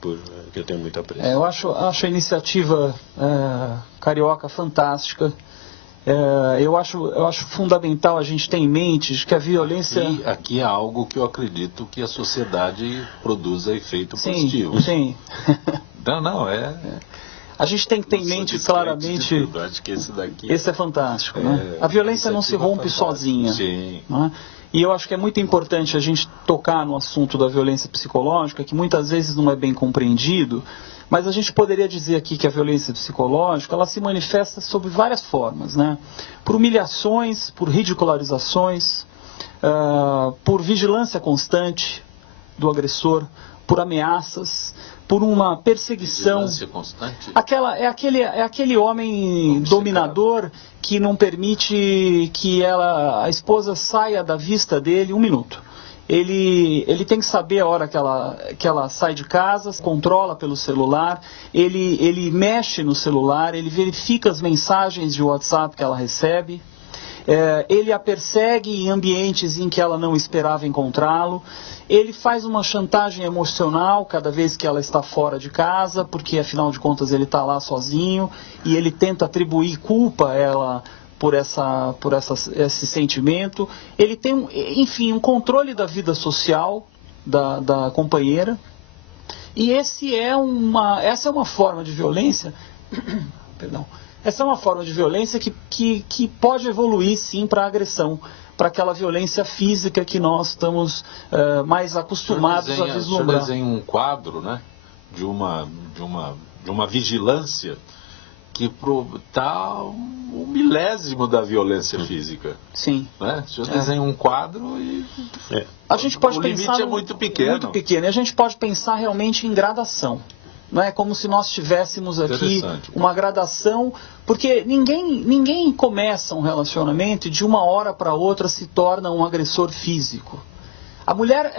Eu acho a iniciativa carioca fantástica. Eu acho fundamental a gente ter em mente que a violência... Aqui é algo que eu acredito que a sociedade produza efeito positivo. Sim. A gente tem que ter em mente claramente... Acho que esse é fantástico, né? A violência não se rompe sozinha. Sim. Né? E eu acho que é muito importante a gente tocar no assunto da violência psicológica, que muitas vezes não é bem compreendido, mas a gente poderia dizer aqui que a violência psicológica, ela se manifesta sob várias formas, né? Por humilhações, por ridicularizações, por vigilância constante do agressor, por ameaças, por uma perseguição. Vigilância constante? É aquele homem dominador que não permite que a esposa saia da vista dele um minuto. Ele tem que saber a hora que ela sai de casa, controla pelo celular, ele mexe no celular, ele verifica as mensagens de WhatsApp que ela recebe. Ele a persegue em ambientes em que ela não esperava encontrá-lo. Ele faz uma chantagem emocional cada vez que ela está fora de casa, porque afinal de contas ele está lá sozinho, e ele tenta atribuir culpa a ela por esse sentimento. Ele tem, enfim, um controle da vida social da companheira. E essa é uma forma de violência perdão. Essa é uma forma de violência que pode evoluir, sim, para a agressão, para aquela violência física que nós estamos mais acostumados a vislumbrar. O senhor desenha um quadro, né, de uma vigilância que está um milésimo da violência física. Sim. Né? O senhor desenha um quadro e... A gente pode o pensar limite é muito pequeno. Muito pequeno. E a gente pode pensar realmente em gradação. Não é como se nós tivéssemos aqui uma gradação, porque ninguém começa um relacionamento e de uma hora para outra se torna um agressor físico. A mulher,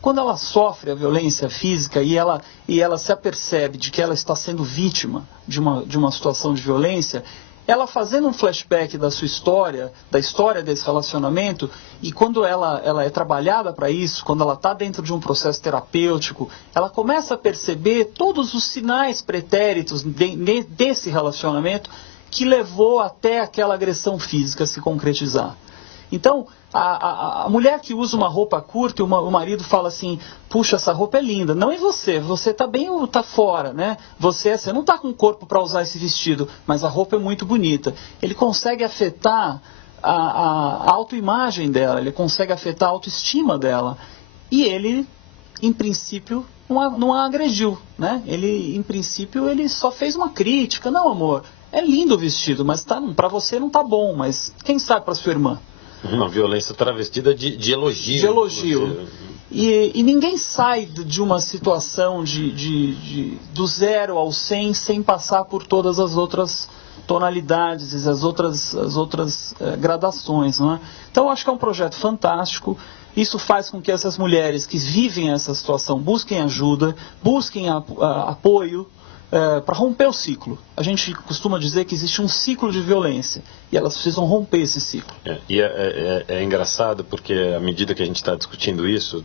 quando ela sofre a violência física e ela se apercebe de que ela está sendo vítima de uma situação de violência, ela fazendo um flashback da sua história, da história desse relacionamento, e quando ela é trabalhada para isso, quando ela está dentro de um processo terapêutico, ela começa a perceber todos os sinais pretéritos desse relacionamento que levou até aquela agressão física se concretizar. Então, a mulher que usa uma roupa curta e o marido fala assim, puxa, essa roupa é linda. Não é você está bem ou está fora, né? Você não está com corpo para usar esse vestido, mas a roupa é muito bonita. Ele consegue afetar a autoimagem dela, ele consegue afetar a autoestima dela. E ele, em princípio, não a agrediu, né? Ele, em princípio, ele só fez uma crítica. Não, amor, é lindo o vestido, mas para você não está bom, mas quem sabe para sua irmã? Uma violência travestida de elogio. De elogio. E ninguém sai de uma situação do 0 ao 100 sem passar por todas as outras tonalidades, as outras gradações. Não é? Então, eu acho que é um projeto fantástico. Isso faz com que essas mulheres que vivem essa situação busquem ajuda, busquem apoio, para romper o ciclo. A gente costuma dizer que existe um ciclo de violência e elas precisam romper esse ciclo. É engraçado porque à medida que a gente está discutindo isso,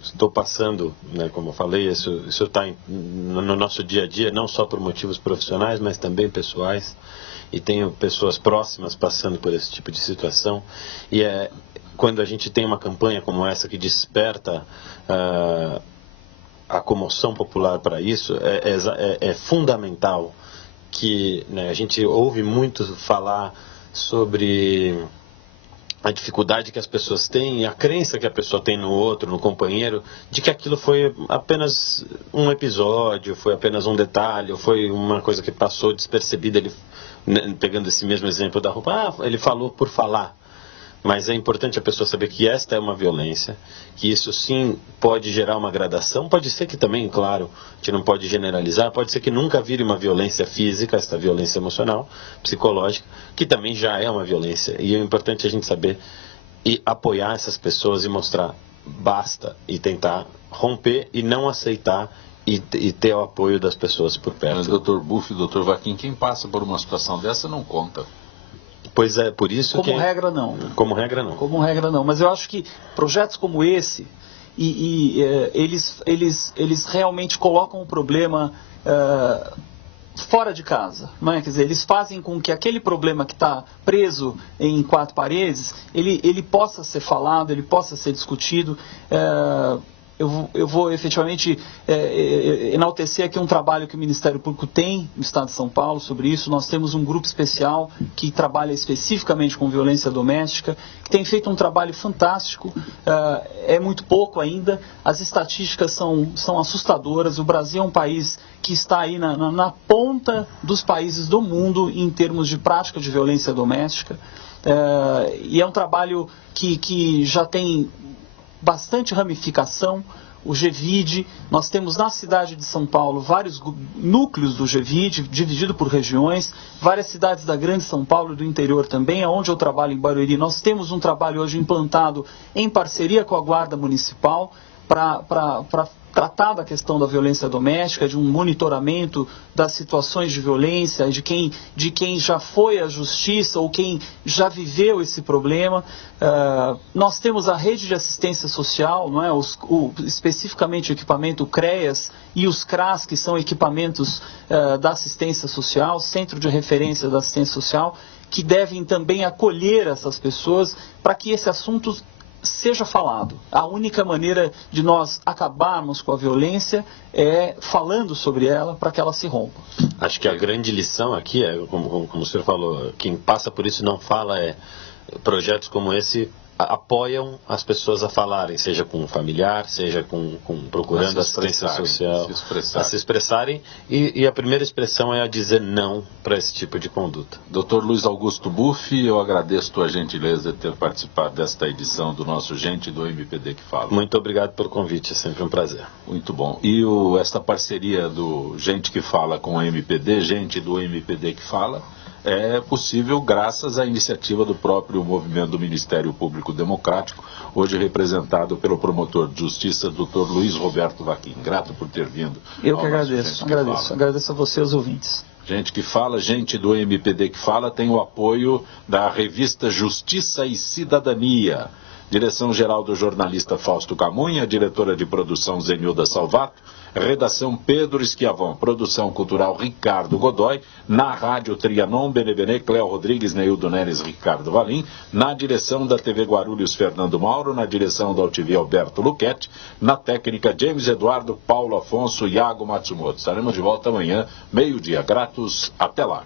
estou passando, né, como eu falei, isso está no nosso dia a dia, não só por motivos profissionais, mas também pessoais, e tenho pessoas próximas passando por esse tipo de situação, e quando a gente tem uma campanha como essa que desperta a comoção popular para isso, é fundamental que, né, a gente ouve muito falar sobre a dificuldade que as pessoas têm e a crença que a pessoa tem no outro, no companheiro, de que aquilo foi apenas um episódio, foi apenas um detalhe, ou foi uma coisa que passou despercebida. Ele, né, pegando esse mesmo exemplo da roupa, ele falou por falar. Mas é importante a pessoa saber que esta é uma violência, que isso sim pode gerar uma gradação, pode ser que também, claro, a gente não pode generalizar, pode ser que nunca vire uma violência física, esta violência emocional, psicológica, que também já é uma violência. E é importante a gente saber e apoiar essas pessoas e mostrar basta e tentar romper e não aceitar e ter o apoio das pessoas por perto. Mas, Dr. Buff e Dr. Vaquim, quem passa por uma situação dessa não conta. Pois é, por isso Como regra, não. Como regra, não. Como regra, não. Mas eu acho que projetos como esse, eles realmente colocam o problema fora de casa, não é? Quer dizer, eles fazem com que aquele problema que está preso em quatro paredes, ele possa ser falado, ele possa ser discutido. Eu vou efetivamente enaltecer aqui um trabalho que o Ministério Público tem no Estado de São Paulo sobre isso. Nós temos um grupo especial que trabalha especificamente com violência doméstica, que tem feito um trabalho fantástico. É muito pouco ainda, as estatísticas são assustadoras. O Brasil é um país que está aí na ponta dos países do mundo em termos de prática de violência doméstica. E é um trabalho que já tem bastante ramificação. O GVID, nós temos na cidade de São Paulo vários núcleos do GVID, dividido por regiões, várias cidades da Grande São Paulo e do interior também, onde eu trabalho em Barueri. Nós temos um trabalho hoje implantado em parceria com a Guarda Municipal para tratar da questão da violência doméstica, de um monitoramento das situações de violência, de quem já foi à justiça ou quem já viveu esse problema. Nós temos a rede de assistência social, não é? Especificamente o equipamento CREAS e os CRAS, que são equipamentos da assistência social, Centro de Referência da Assistência Social, que devem também acolher essas pessoas para que esse assunto seja falado. A única maneira de nós acabarmos com a violência é falando sobre ela para que ela se rompa. Acho que a grande lição aqui é, como o senhor falou, quem passa por isso não fala, projetos como esse apoiam as pessoas a falarem, seja com um familiar, seja procurando assistência social, a se expressarem, e a primeira expressão é a dizer não para esse tipo de conduta. Dr. Luiz Augusto Buffi, eu agradeço a tua gentileza de ter participado desta edição do nosso Gente do MPD que Fala. Muito obrigado pelo convite, é sempre um prazer. Muito bom. E esta parceria do Gente que Fala com o MPD, Gente do MPD que Fala, é possível graças à iniciativa do próprio movimento do Ministério Público Democrático, hoje representado pelo promotor de justiça, Dr. Luiz Roberto Vaquim. Grato por ter vindo. Eu que agradeço. Agradeço a você, os ouvintes. Gente que Fala, Gente do MPD que Fala, tem o apoio da revista Justiça e Cidadania. Direção-geral do jornalista Fausto Camunha, diretora de produção Zenilda Salvato, redação Pedro Esquiavão, produção cultural Ricardo Godoy, na rádio Trianon, Benevené, Cléo Rodrigues, Neildo Neres, Ricardo Valim, na direção da TV Guarulhos, Fernando Mauro, na direção da UTV Alberto Luquete, na técnica James Eduardo, Paulo Afonso, Iago Matsumoto. Estaremos de volta amanhã, meio-dia. Gratos, até lá.